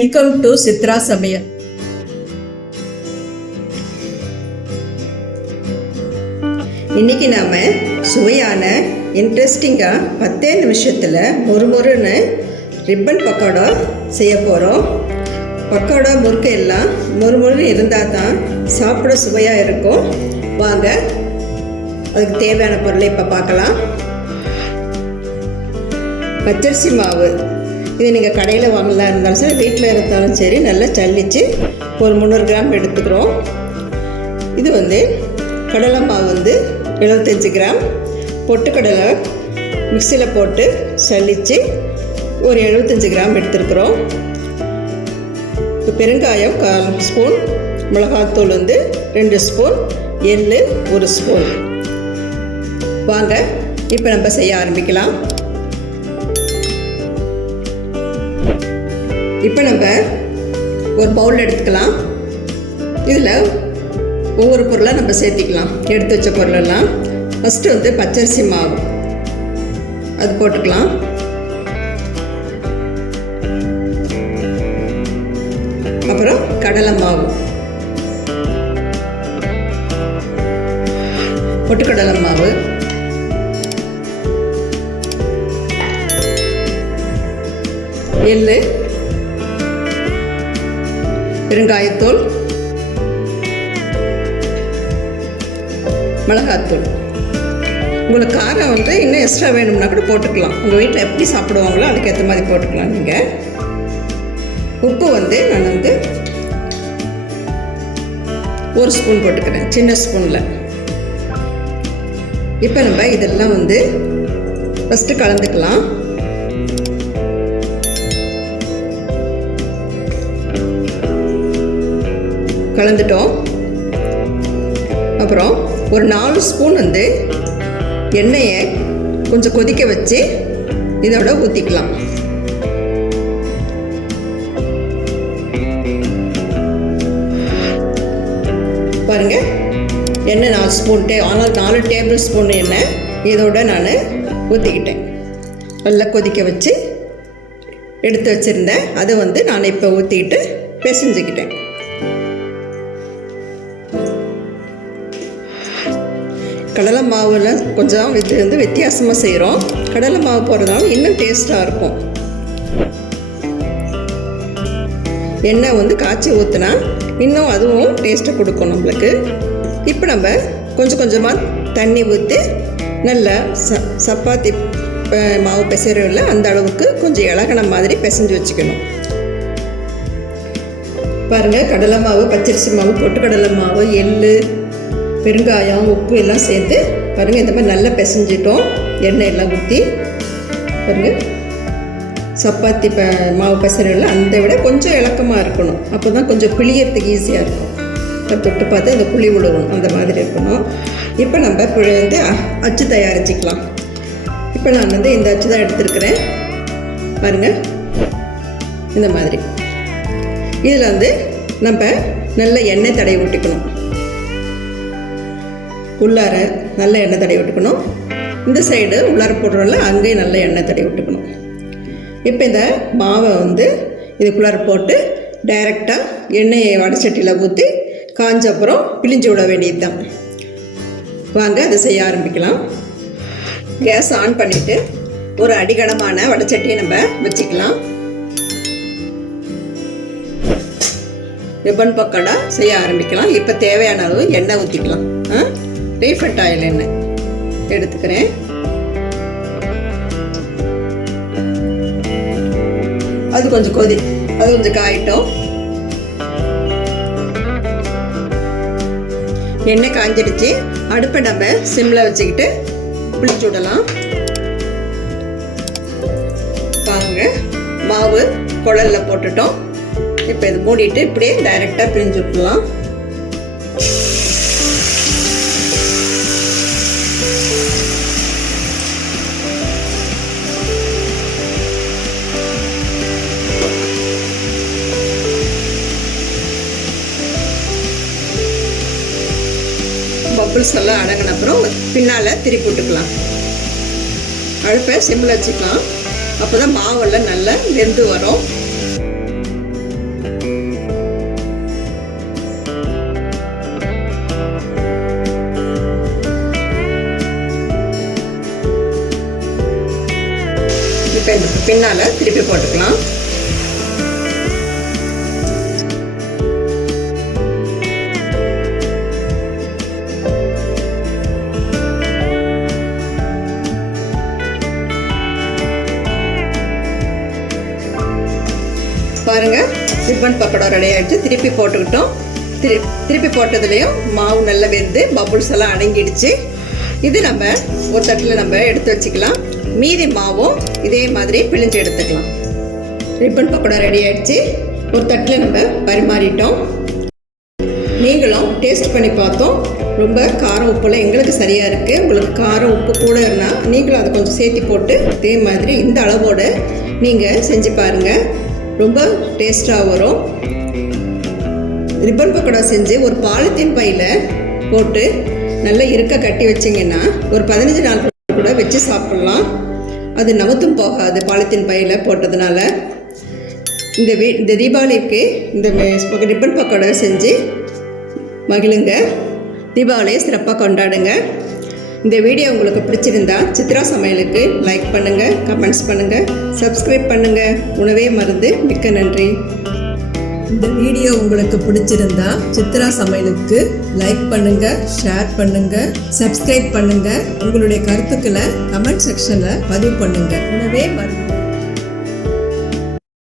Welcome to சித்ராசமையல். இன்னைக்கு நாம சுவையான இன்ட்ரெஸ்டிங்காக 10 நிமிஷத்தில் மொறுமொறுன்னு ரிப்பன் பக்கோடா செய்ய போகிறோம். பக்கோடா முறுக்கு எல்லாம் மொறுமொறுன்னு இருந்தால் தான் சாப்பிட சுவையாக இருக்கும். வாங்க அதுக்கு தேவையான பொருளை இப்போ பார்க்கலாம். பச்சரிசி மாவு, இது நீங்கள் கடையில் வாங்கலாம் இருந்தாலும் சரி, வீட்டில் இருந்தாலும் சரி, நல்லா சல்லிச்சு ஒரு 300 கிராம் எடுத்துக்கிறோம். இது கடலை மாவு 75 கிராம், பொட்டுக்கடலை மிக்சியில் போட்டு சல்லிச்சு ஒரு 75 கிராம் எடுத்துருக்குறோம். பெருங்காயம் 1/4 ஸ்பூன், மிளகாத்தூள் 2 ஸ்பூன், எள் 1 ஸ்பூன். வாங்க இப்போ நம்ம செய்ய ஆரம்பிக்கலாம். இப்போ நம்ம ஒரு பவுல் எடுத்துக்கலாம். இதில் ஒவ்வொரு பொருளாக நம்ம சேர்த்திக்கலாம். எடுத்து வச்ச பொருளெல்லாம் ஃபஸ்ட்டு பச்சரிசி மாவு அது போட்டுக்கலாம். அப்புறம் கடலை மாவு, பொட்டுக்கடலை மாவு, எள், பெருங்காயத்தூள், மிளகாத்தூள். உங்களுக்கு காரம் இன்னும் எக்ஸ்ட்ரா வேணும்னா கூட போட்டுக்கலாம். உங்கள் வீட்டில் எப்படி சாப்பிடுவாங்களோ அதுக்கேற்ற மாதிரி போட்டுக்கலாம். நீங்கள் உப்பு நான் 1 ஸ்பூன் போட்டுக்கிறேன், சின்ன ஸ்பூனில். இப்போ நம்ம இதெல்லாம் ஃபஸ்ட்டு கலந்துக்கலாம். கலந்துட்டோம். அப்புறம் ஒரு 4 ஸ்பூன் எண்ணெயை கொஞ்சம் கொதிக்க வச்சு இதோட ஊற்றிக்கலாம். பாருங்க, எண்ணெய் 4 ஸ்பூன் 4 டேபிள் ஸ்பூன் எண்ணெய் இதோட நான் ஊற்றிக்கிட்டேன். நல்லா கொதிக்க வச்சு எடுத்து வச்சுருந்தேன். அதை நான் இப்போ ஊற்றிக்கிட்டு பிசைஞ்சுக்கிட்டேன். கடலை மாவில் கொஞ்சம் வித்தியாசமாக செய்கிறோம். கடலை மாவு போடுறதுனால இன்னும் டேஸ்ட்டாக இருக்கும். எண்ணெய் காய்ச்சி ஊற்றினா இன்னும் அதுவும் டேஸ்ட்டை கொடுக்கும் நம்மளுக்கு. இப்போ நம்ம கொஞ்சம் கொஞ்சமாக தண்ணி ஊற்றி நல்லா சப்பாத்தி மாவு பிசைறவில்லை அந்த அளவுக்கு கொஞ்சம் இலகன மாதிரி பிசைஞ்சு வச்சுக்கணும். பாருங்கள், கடலை மாவு, பச்சரிசி மாவு, பொட்டுக்கடலை மாவு, எள், பெருங்காயம், உப்பு எல்லாம் சேர்த்து பாருங்கள் இந்த மாதிரி நல்லா பிசைஞ்சிட்டோம். எண்ணெய் எல்லாம் ஊற்றி பாருங்கள், சப்பாத்தி மாவு பிசைறதில்ல அதை விட கொஞ்சம் இலக்கமாக இருக்கணும். அப்போ தான் கொஞ்சம் பிழியறதுக்கு ஈஸியாக இருக்கும். தொட்டு பார்த்து அந்த புளி விழுகணும், அந்த மாதிரி இருக்கணும். இப்போ நம்ம அச்சு தயாரிச்சிக்கலாம். இப்போ நான் இந்த அச்சு தான் எடுத்துருக்கிறேன். பாருங்கள், இந்த மாதிரி இதில் நம்ம நல்ல எண்ணெய் தடவி விட்டுக்கணும். உள்ளார நல்ல எண்ணெய் தடவி விட்டுக்கணும். இந்த சைடு உள்ளார போடுறோம்ல, அங்கேயும் நல்ல எண்ணெய் தடவி விட்டுக்கணும். இப்போ இந்த மாவை இதுக்குள்ளார போட்டு டைரெக்டாக எண்ணெயை வடைச்சட்டியில் ஊற்றி காஞ்ச அப்புறம் பிழிஞ்சு விட வேண்டியது தான். வாங்க அதை செய்ய ஆரம்பிக்கலாம். கேஸ் ஆன் பண்ணிவிட்டு ஒரு அடிகனமான வடைச்சட்டியை நம்ம வச்சுக்கலாம். ரிப்பன் பக்கோடா செய்ய ஆரம்பிக்கலாம். இப்போ தேவையான அளவு எண்ணெய் ஊற்றிக்கலாம். ரீஃபைண்ட் ஆயில் எண்ணெய் எடுத்துக்கிறேன். அது கொஞ்சம் காயிட்டோம். எண்ணெய் காஞ்சிடுச்சு. அடுப்பை நம்ம சிம்மில் வச்சுக்கிட்டு பிழிச்சு விடலாம். பாருங்க, மாவு குழலில் போட்டுட்டோம். இப்போ இது மூடிட்டு இப்படியே டைரெக்டாக பிழிஞ்சு விடலாம். பப்புள்ஸ் எல்லாம் அடங்கின அப்புறம் பின்னால் திருப்பி விட்டுக்கலாம். அடுப்பை சிம்மில் வச்சுக்கலாம். அப்போ தான் மாவெல்லாம் நல்லா வெந்து வரும். பின்னால் திருப்பி போட்டுக்கலாம். பாருங்கள், ரிப்பன் பக்கோடா ரெடி ஆகிடுச்சு. திருப்பி போட்டுக்கிட்டோம். திருப்பி போட்டதுலேயும் மாவு நல்லா வெந்து பபுள்ஸ் எல்லாம் அடங்கிடுச்சு. இது நம்ம ஒரு தட்டில் நம்ம எடுத்து வச்சுக்கலாம். மீதி மாவும் இதே மாதிரி பிழிஞ்சு எடுத்துக்கலாம். ரிப்பன் பக்கோடா ரெடி ஆகிடுச்சு. ஒரு தட்டில் நம்ம பரிமாறிட்டோம். நீங்களும் டேஸ்ட் பண்ணி பார்த்தோம். ரொம்ப காரம் உப்புலாம் எங்களுக்கு சரியாக இருக்குது. உங்களுக்கு காரம் உப்பு கூட இருந்தால் நீங்களும் அதை கொஞ்சம் சேர்த்து போட்டு அதே மாதிரி இந்த அளவோடு நீங்கள் செஞ்சு பாருங்கள். ரொம்ப டேஸ்ட்டாக வரும். ரிப்பன் பக்கோடா செஞ்சு ஒரு பாலித்தீன் பையில் போட்டு நல்லா இருக்க கட்டி வச்சிங்கன்னா ஒரு 15 நாள் கூட வச்சு சாப்பிட்லாம். அது நமுத்தும் போகாது பாலித்தீன் பையில் போட்டதுனால. இந்த தீபாவளிக்கு இந்த ரிப்பன் பக்கோடா செஞ்சு மகிழுங்க. தீபாவளியை சிறப்பாக கொண்டாடுங்க. இந்த வீடியோ உங்களுக்கு பிடிச்சிருந்தா சித்ரா சமையலுக்கு லைக் பண்ணுங்கள், கமெண்ட்ஸ் பண்ணுங்கள், சப்ஸ்கிரைப் பண்ணுங்கள். உணவே மருந்து. மிக்க நன்றி. இந்த வீடியோ உங்களுக்கு பிடிச்சிருந்தா சித்ரா சமையலுக்கு லைக் பண்ணுங்கள், ஷேர் பண்ணுங்கள், சப்ஸ்கிரைப் பண்ணுங்கள். உங்களுடைய கருத்துக்களை கமெண்ட் செக்ஷனில் பதிவு பண்ணுங்கள். உணவே மருந்து.